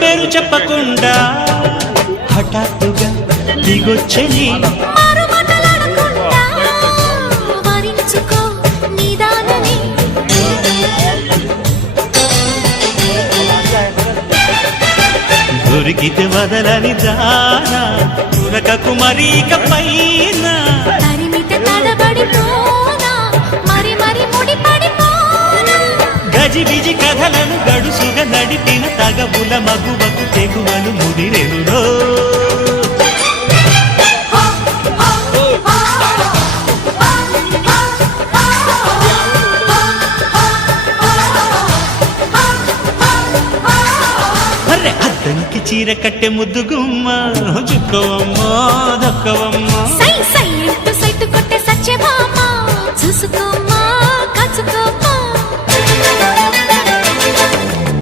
పేరు చెప్పకుండా హఠాత్తుగా దిగొచ్చని దొరికితే వదలని దానా ఉరకకు మరీక పైన గజిబిజి కథలను గడుసుగా నడిపిన తగబుల మగువకు తెగువను ముదిరెనురో అద్దంకి చీర కట్టె ముద్దు గుమ్మ చుక్కవమ్మా దక్కవమ్మా సై సై కొట్టే సత్యభామ చూసుకో